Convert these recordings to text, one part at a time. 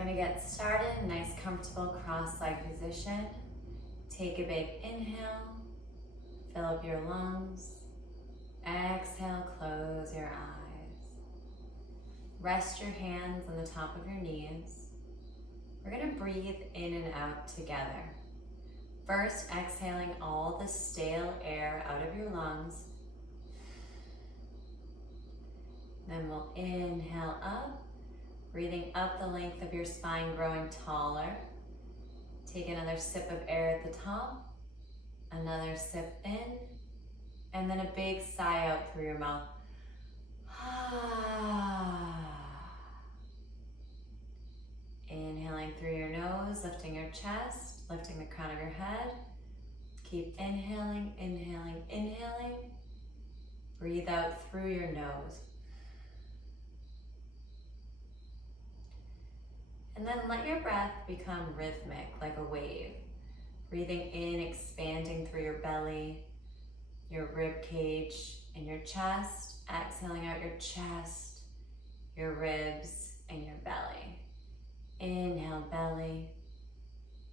gonna get started. Nice, comfortable cross-leg position. Take a big inhale, fill up your lungs. Exhale, close your eyes. Rest your hands on the top of your knees. We're gonna breathe in and out together. First, exhaling all the stale air out of your lungs. Then we'll inhale up, breathing up the length of your spine, growing taller. Take another sip of air at the top, another sip in, and then a big sigh out through your mouth. Inhaling through your nose, lifting your chest, lifting the crown of your head. Keep inhaling, inhaling, inhaling. Breathe out through your nose. And then let your breath become rhythmic, like a wave. Breathing in, expanding through your belly, your rib cage, and your chest. Exhaling out your chest, your ribs, and your belly. Inhale, belly,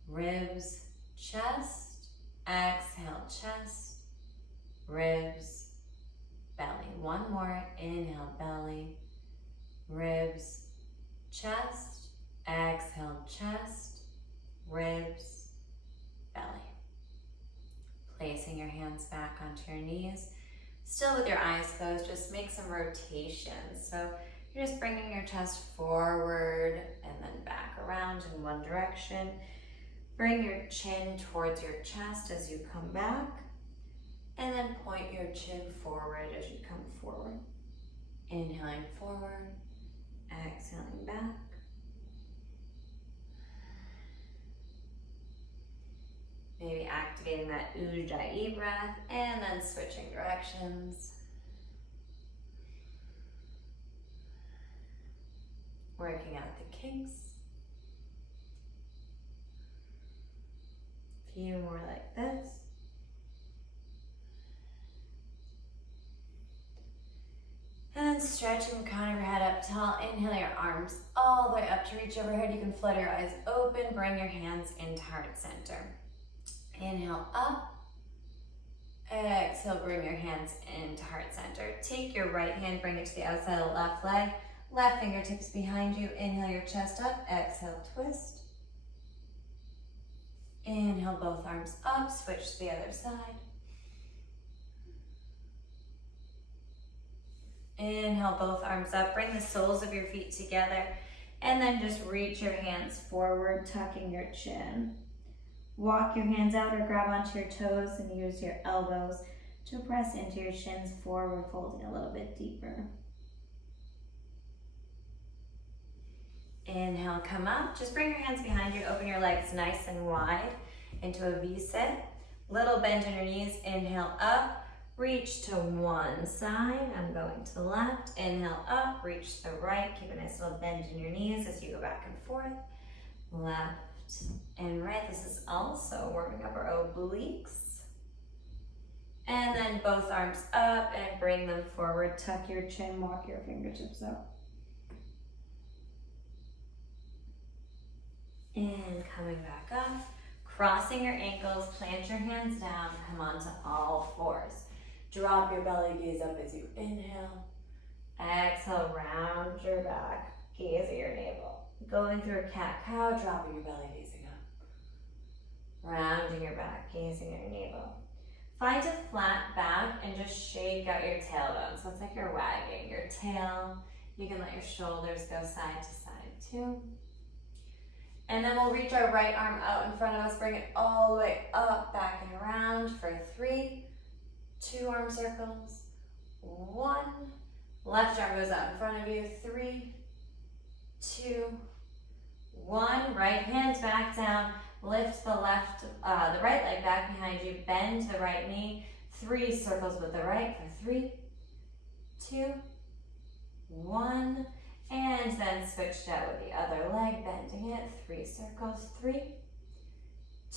ribs, chest. Exhale, chest, ribs, belly. One more. Inhale, belly, ribs, chest. Exhale, chest, ribs, belly. Placing your hands back onto your knees. Still with your eyes closed, just make some rotations. So you're just bringing your chest forward and then back around in one direction. Bring your chin towards your chest as you come back. And then point your chin forward as you come forward. Inhaling forward, exhaling back. Maybe activating that Ujjayi breath and then switching directions. Working out the kinks. A few more like this. And then stretching the crown of your head up tall. Inhale your arms all the way up to reach overhead. You can flutter your eyes open. Bring your hands into heart center. Inhale up. Exhale, bring your hands into heart center. Take your right hand, bring it to the outside of the left leg. Left fingertips behind you. Inhale your chest up. Exhale, twist. Inhale, both arms up. Switch to the other side. Inhale, both arms up. Bring the soles of your feet together. And then just reach your hands forward, tucking your chin. Walk your hands out or grab onto your toes and use your elbows to press into your shins forward, folding a little bit deeper. Inhale, come up. Just bring your hands behind you. Open your legs nice and wide into a V-sit. Little bend in your knees. Inhale up. Reach to one side. I'm going to the left. Inhale up. Reach to the right. Keep a nice little bend in your knees as you go back and forth. Left and right. This is also warming up our obliques. And then both arms up and bring them forward. Tuck your chin, walk your fingertips up. And coming back up, crossing your ankles, plant your hands down, come onto all fours. Drop your belly, gaze up as you inhale. Exhale, round your back, gaze at your navel. Going through a cat-cow, dropping your belly, gazing up. Rounding your back, gazing at your navel. Find a flat back and just shake out your tailbone. So it's like you're wagging your tail. You can let your shoulders go side to side too. And then we'll reach our right arm out in front of us, bring it all the way up, back and around for 3. 2 arm circles. 1. Left arm goes out in front of you. 3, 2, 1. Right hands back down. Lift the right leg back behind you. Bend the right knee. 3 circles with the right for 3, 2, 1. And then switch it out with the other leg, bending it. 3 circles. 3,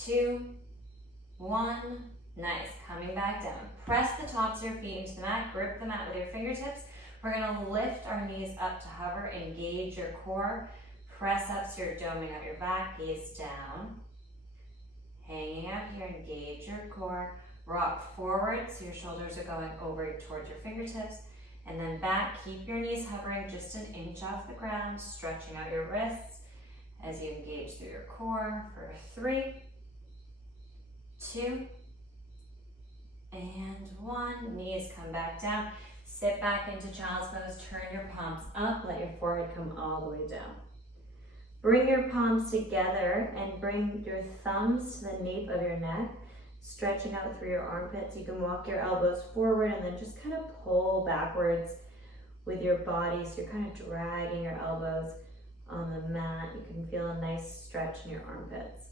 2, 1. Nice. Coming back down. Press the tops of your feet into the mat. Grip the mat with your fingertips. We're going to lift our knees up to hover. Engage your core. press up so you're doming out your back, gaze down. Hanging up here, engage your core. Rock forward so your shoulders are going over towards your fingertips. And then back, keep your knees hovering just an inch off the ground, stretching out your wrists as you engage through your core for 3, 2, and 1. Knees come back down. Sit back into child's pose, turn your palms up, let your forehead come all the way down. Bring your palms together and bring your thumbs to the nape of your neck, stretching out through your armpits. You can walk your elbows forward and then just kind of pull backwards with your body. So you're kind of dragging your elbows on the mat. You can feel a nice stretch in your armpits.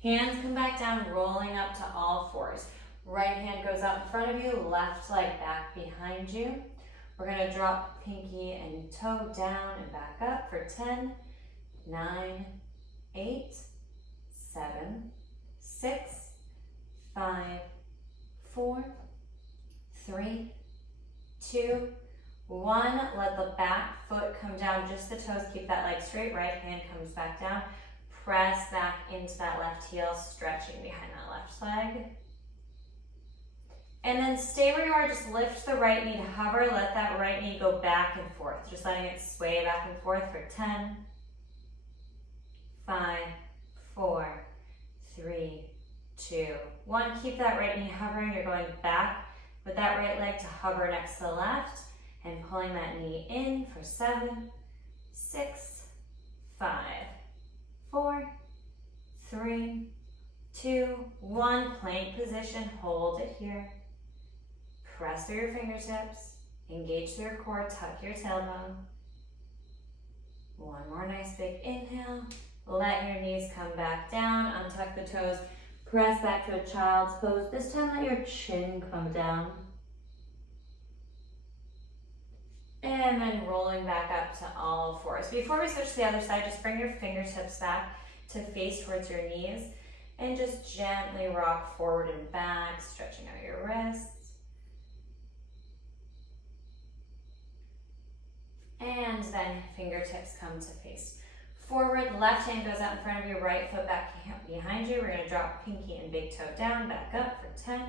Hands come back down, rolling up to all fours. Right hand goes out in front of you, left leg back behind you. We're gonna drop pinky and toe down and back up for 10, 9, 8, 7, 6, 5, 4, 3, 2, 1. Let the back foot come down, just the toes. Keep that leg straight. Right hand comes back down. Press back into that left heel, stretching behind that left leg. And then stay where you are. Just lift the right knee to hover. Let that right knee go back and forth. Just letting it sway back and forth for 10, 5, 4, 3, 2, 1. Keep that right knee hovering. You're going back with that right leg to hover next to the left and pulling that knee in for 7, 6, 5, 4, 3, 2, 1. Plank position. Hold it here. Press through your fingertips. Engage through your core. Tuck your tailbone. One more nice big inhale. Let your knees come back down. Untuck the toes. Press back to a child's pose. This time let your chin come down. And then rolling back up to all fours. Before we switch to the other side, just bring your fingertips back to face towards your knees. And just gently rock forward and back, stretching out your wrists. And then fingertips come to face forward. Left hand goes out in front of you, right foot back behind you. We're going to drop pinky and big toe down, back up for 10,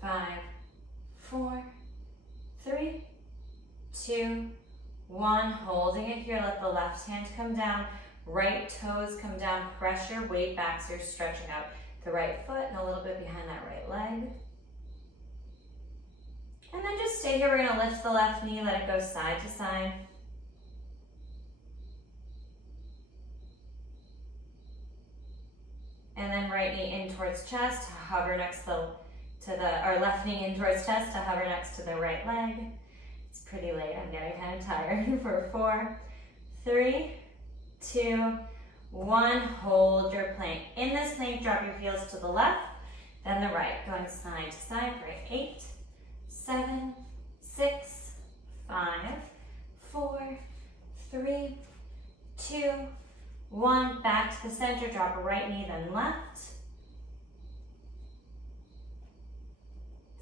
5, 4, 3, 2, 1. Holding it here. Let the left hand come down. Right toes come down. Press your weight back so you're stretching out the right foot and a little bit behind that right leg. And then just stay here. We're going to lift the left knee, let it go side to side. And then right knee in towards chest, hover next to or left knee in towards chest to hover next to the right leg. It's pretty late, I'm getting kind of tired. For 4, 3, 2, 1. Hold your plank. In this plank, drop your heels to the left, then the right, going side to side for 8, 7, 6, 5, 4, 3, 2, 1. Back to the center, drop a right knee, then left.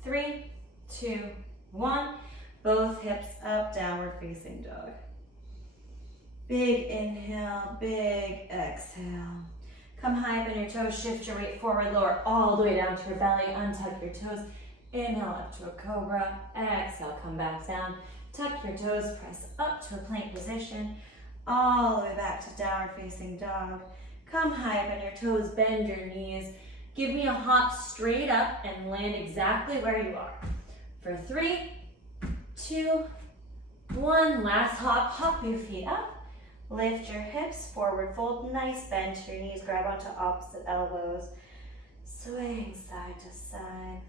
3, 2, 1. Both hips up, downward facing dog. Big inhale, big exhale. Come high up on your toes, shift your weight forward, lower all the way down to your belly, untuck your toes. Inhale up to a cobra, exhale, come back down. Tuck your toes, press up to a plank position, all the way back to downward facing dog. Come high up on your toes, bend your knees. Give me a hop straight up and land exactly where you are. For 3, 2, 1. Last hop, hop your feet up. Lift your hips, forward fold, nice bend to your knees. Grab onto opposite elbows. Swing side to side.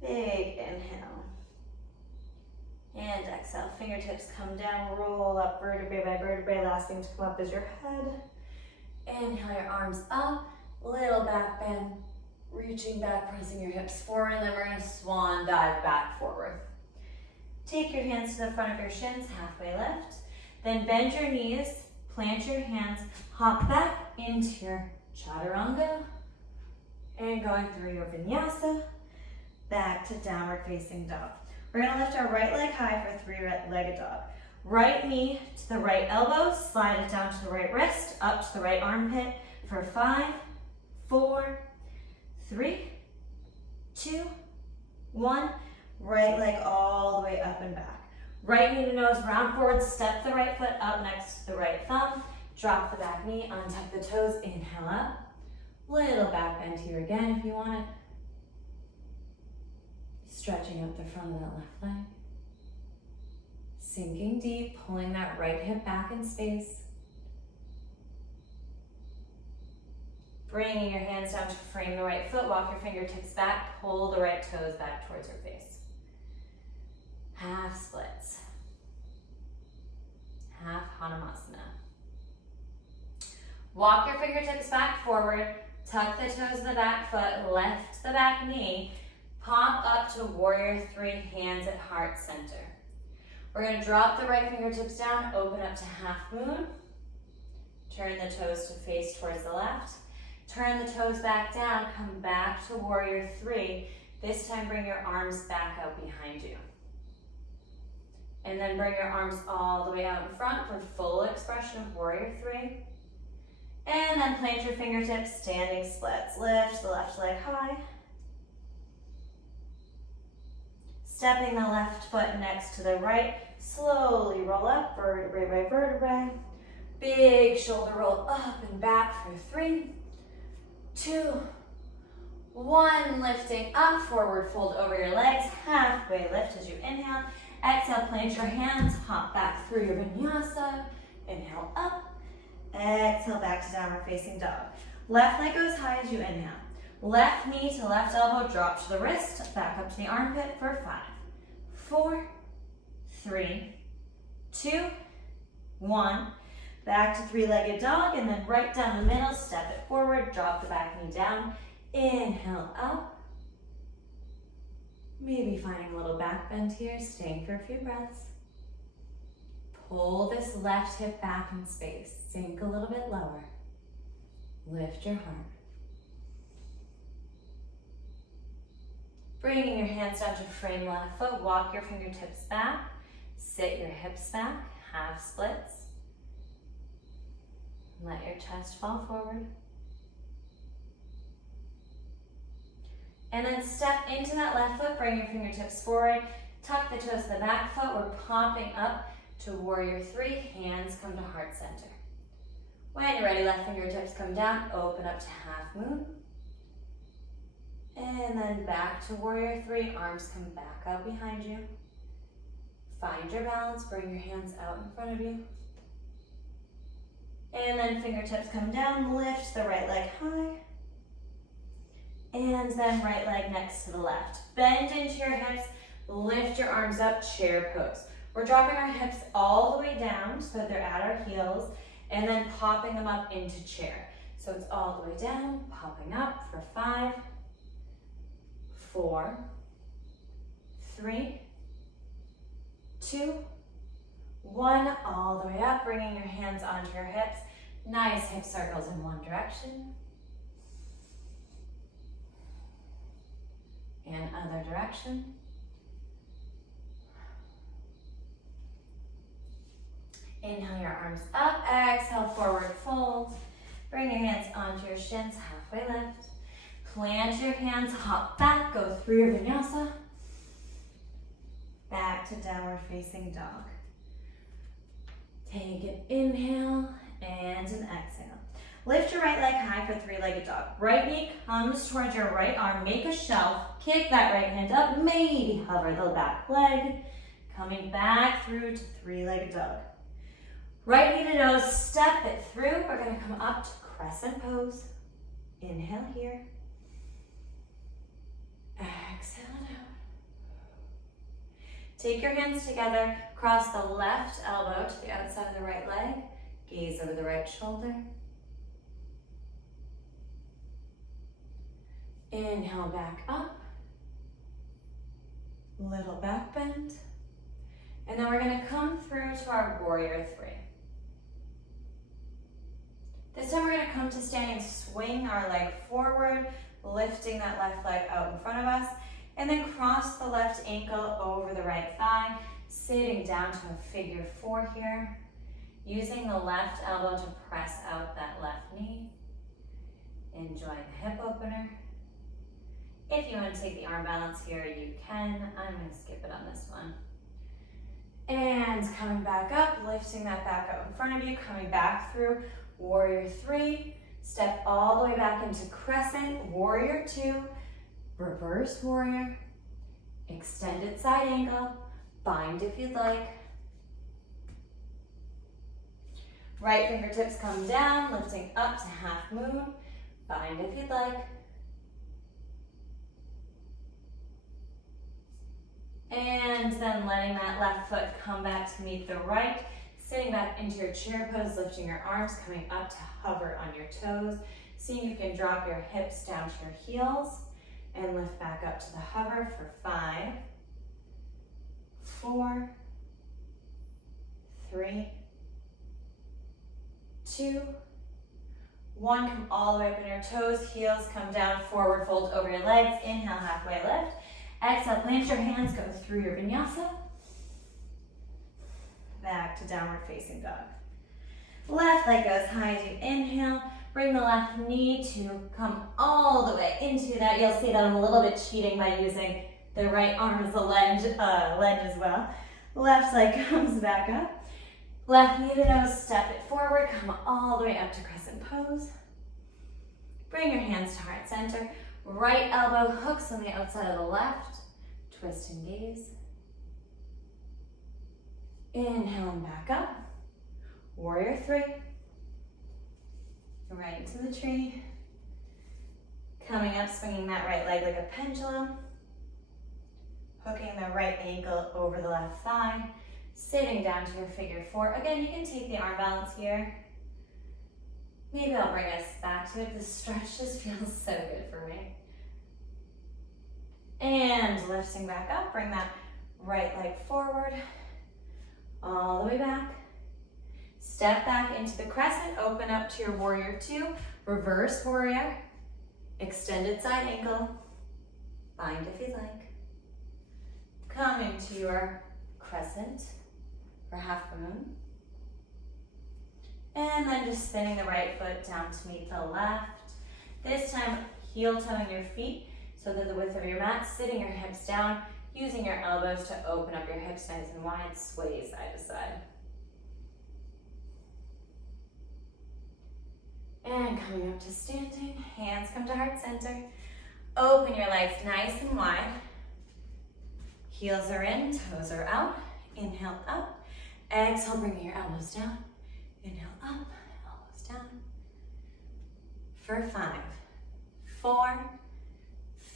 Big inhale. And exhale, fingertips come down, roll up vertebrae by vertebrae. Last thing to come up is your head. Inhale your arms up, little back bend, reaching back, pressing your hips forward, and then we're gonna swan dive back forward. Take your hands to the front of your shins, halfway lift. Then bend your knees, plant your hands, hop back into your chaturanga, and going through your vinyasa, back to downward facing dog. We're gonna lift our right leg high for three-legged dog. Right knee to the right elbow, slide it down to the right wrist, up to the right armpit for 5, 4, 3, 2, 1. Right leg all the way up and back. Right knee to nose, round forward, step the right foot up next to the right thumb, drop the back knee, untuck the toes, inhale up. Little back bend here again if you want it. Stretching up the front of that left leg. Sinking deep, pulling that right hip back in space. Bringing your hands down to frame the right foot, walk your fingertips back, pull the right toes back towards your face. Half splits. Half Hanumasana. Walk your fingertips back forward, tuck the toes of the back foot, lift the back knee, pop up to warrior 3, hands at heart center. We're gonna drop the right fingertips down, open up to half moon. Turn the toes to face towards the left. Turn the toes back down, come back to warrior 3. This time bring your arms back out behind you. And then bring your arms all the way out in front for full expression of warrior 3. And then plant your fingertips, standing splits. Lift the left leg high. Stepping the left foot next to the right, slowly roll up, vertebrae by vertebrae. Big shoulder roll up and back for 3, 2, 1. Lifting up, forward fold over your legs, halfway lift as you inhale. Exhale, plant your hands, hop back through your vinyasa. Inhale up, exhale back to downward facing dog. Left leg goes high as you inhale. Left knee to left elbow, drop to the wrist, back up to the armpit for 5, 4, 3, 2, 1. Back to three-legged dog, and then right down the middle, step it forward, drop the back knee down. Inhale up. Maybe finding a little back bend here, staying for a few breaths. Pull this left hip back in space. Sink a little bit lower. Lift your heart. Bringing your hands down to frame left foot, walk your fingertips back. Sit your hips back, half splits. Let your chest fall forward. And then step into that left foot, bring your fingertips forward, tuck the toes to the back foot. We're popping up to warrior 3, hands come to heart center. When you're ready, left fingertips come down, open up to half moon. And then back to warrior 3, arms come back out behind you. Find your balance, bring your hands out in front of you. And then fingertips come down, lift the right leg high. And then right leg next to the left. Bend into your hips, lift your arms up, chair pose. We're dropping our hips all the way down so that they're at our heels, and then popping them up into chair. So it's all the way down, popping up for 5, 4, 3, 2, 1. All the way up, bringing your hands onto your hips. Nice hip circles in one direction. And other direction. Inhale your arms up, exhale forward fold. Bring your hands onto your shins, halfway lift. Plant your hands, hop back, go through your vinyasa. Back to downward facing dog. Take an inhale and an exhale. Lift your right leg high for three-legged dog. Right knee comes towards your right arm. Make a shelf. Kick that right hand up. Maybe hover the back leg. Coming back through to three-legged dog. Right knee to nose. Step it through. We're going to come up to crescent pose. Inhale here. Exhale down. Take your hands together. Cross the left elbow to the outside of the right leg. Gaze over the right shoulder. Inhale back up, little back bend, and then we're going to come through to our warrior 3. This time we're going to come to standing, swing our leg forward, lifting that left leg out in front of us, And then cross the left ankle over the right thigh, sitting down to a figure 4 here. Using the left elbow to press out that left knee. Enjoying the hip opener. If you want to take the arm balance here, you can. I'm going to skip it on this one. And coming back up, lifting that back up in front of you, coming back through warrior 3. Step all the way back into crescent, warrior 2, reverse warrior, extended side angle, bind if you'd like. Right fingertips come down, lifting up to half moon, bind if you'd like. And then letting that left foot come back to meet the right, sitting back into your chair pose, lifting your arms, coming up to hover on your toes. Seeing if you can drop your hips down to your heels and lift back up to the hover for 5, 4, 3, 2, 1. Come all the way up on your toes, heels come down, forward fold over your legs. Inhale, halfway lift. Exhale, plant your hands, go through your vinyasa. Back to downward facing dog. Left leg goes high as you inhale. Bring the left knee to come all the way into that. You'll see that I'm a little bit cheating by using the right arm as a lunge as well. Left leg comes back up. Left knee to nose, step it forward, come all the way up to crescent pose. Bring your hands to heart center. Right elbow hooks on the outside of the left. Twist and gaze. Inhale and back up. Warrior 3. Right into the tree. Coming up, swinging that right leg like a pendulum. Hooking the right ankle over the left thigh. Sitting down to your figure 4. Again, you can take the arm balance here. Maybe I'll bring us back to it. This stretch just feels so good for me. And lifting back up, bring that right leg forward, all the way back. Step back into the crescent, open up to your warrior 2, reverse warrior, extended side ankle, bind if you'd like. Come into your crescent or half moon. And then just spinning the right foot down to meet the left. This time, heel toeing your feet so that the width of your mat, sitting your hips down, using your elbows to open up your hips nice and wide, sway side to side. And coming up to standing, hands come to heart center. Open your legs nice and wide. Heels are in, toes are out. Inhale up. Exhale, bring your elbows down. Inhale up, elbows down. For 5, 4,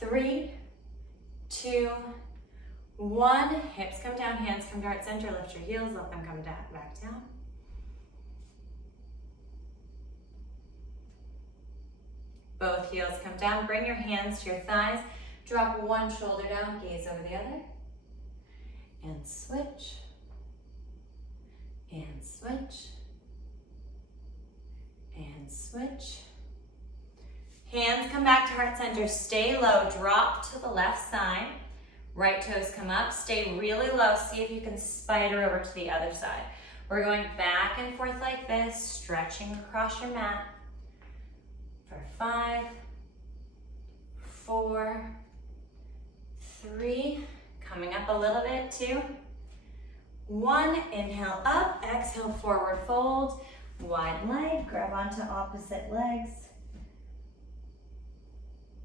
3, 2, 1. Hips come down, hands come to heart center. Lift your heels, let them come down, back down. Both heels come down. Bring your hands to your thighs. Drop one shoulder down, gaze over the other. And switch. And switch. And switch. Hands come back to heart center. Stay low. Drop to the left side. Right toes come up. Stay really low. See if you can spider over to the other side. We're going back and forth like this, stretching across your mat. For 5, 4, 3, coming up a little bit, 2, 1, inhale up, exhale, forward fold, wide leg, grab onto opposite legs,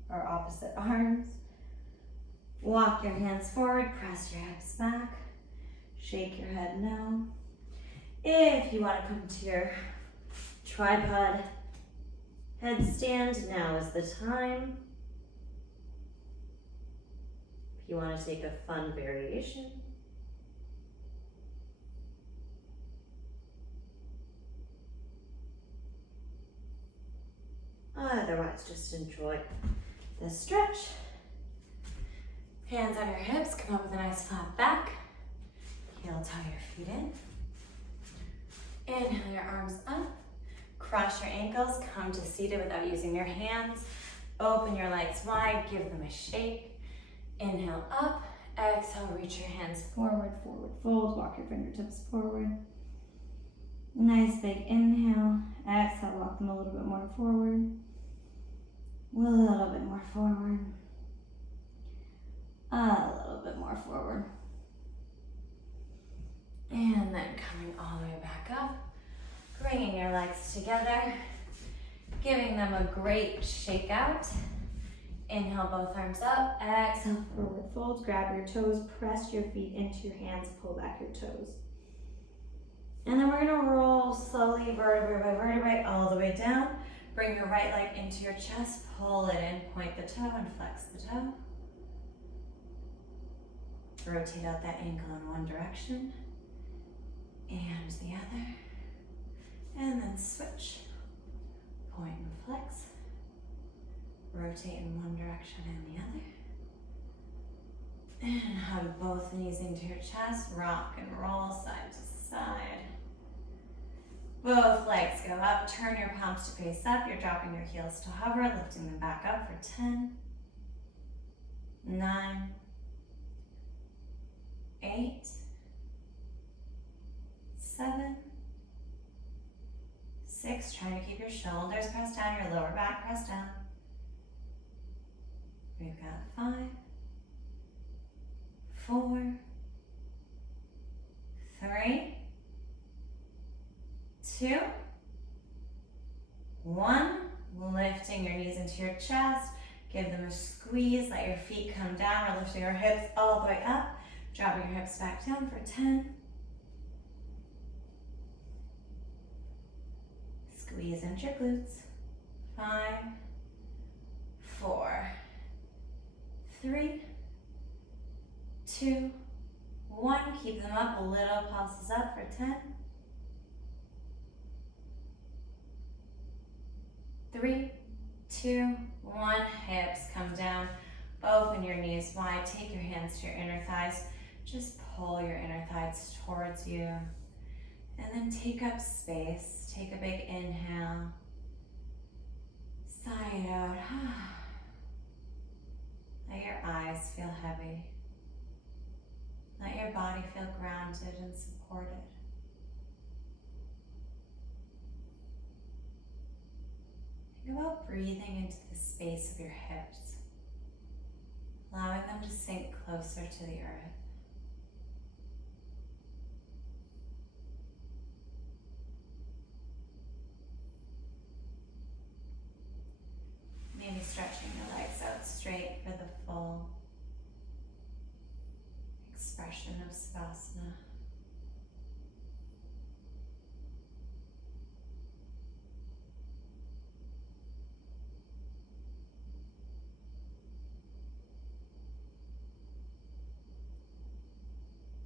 or opposite arms. Walk your hands forward, press your hips back, shake your head no. If you want to come to your tripod headstand, now is the time. If you want to take a fun variation. Otherwise, just enjoy the stretch. Hands on your hips, come up with a nice flat back. Heel toe your feet in. Inhale your arms up. Cross your ankles, come to seated without using your hands. Open your legs wide, give them a shake. Inhale up, exhale, reach your hands forward, forward fold, walk your fingertips forward. Nice big inhale, exhale, walk them a little bit more forward. A little bit more forward. A little bit more forward. And then coming all the way back up, bringing your legs together, giving them a great shake out. Inhale, both arms up, exhale, forward fold, grab your toes, press your feet into your hands, pull back your toes. And then we're gonna roll slowly, vertebrae by vertebrae, all the way down. Bring your right leg into your chest, pull it in, point the toe and flex the toe. Rotate out that ankle in one direction and the other. And then switch, point and flex. Rotate in one direction and the other. And hug both knees into your chest, rock and roll side to side. Both legs go up, turn your palms to face up. You're dropping your heels to hover, lifting them back up for 10, 9, 8, 7, 6. Trying to keep your shoulders pressed down, your lower back pressed down. We've got 5, 4, 3, 2, 1. Lifting your knees into your chest. Give them a squeeze. Let your feet come down. We're lifting our hips all the way up. Dropping your hips back down for 10. Squeeze into your glutes. 5, 4, 3, 2, 1. Keep them up. Little pulses up for 10. 3, 2, 1. Hips come down. Open your knees wide. Take your hands to your inner thighs. Just pull your inner thighs towards you. And then take up space. Take a big inhale. Sigh it out. Let your eyes feel heavy. Let your body feel grounded and supported. Think about breathing into the space of your hips, allowing them to sink closer to the earth. Maybe stretching your legs out straight for the full expression of Savasana.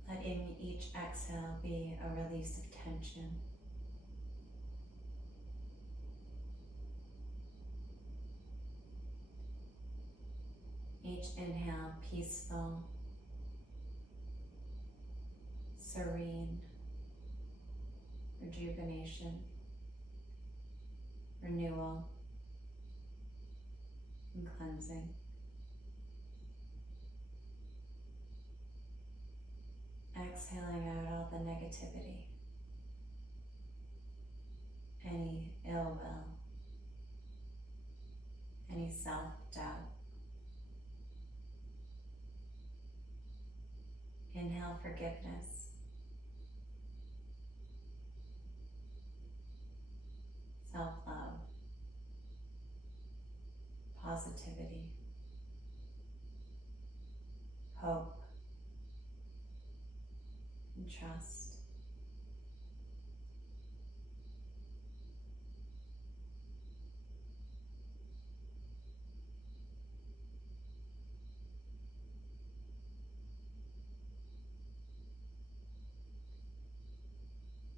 Let in each exhale be a release of tension. Each inhale, peaceful, serene, rejuvenation, renewal, and cleansing. Exhaling out all the negativity, any ill will, any self-doubt. Inhale forgiveness, self-love, positivity, hope, and trust.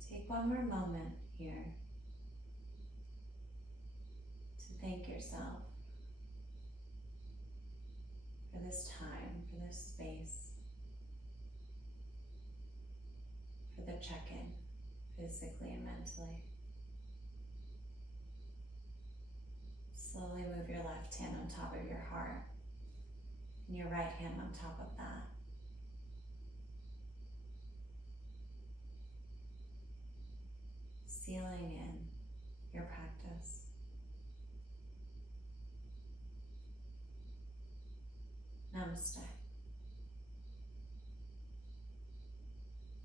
Take one more moment here to thank yourself for this time, for this space, for the check-in, physically and mentally. Slowly move your left hand on top of your heart. and your right hand on top of that. Sealing in your practice. Namaste.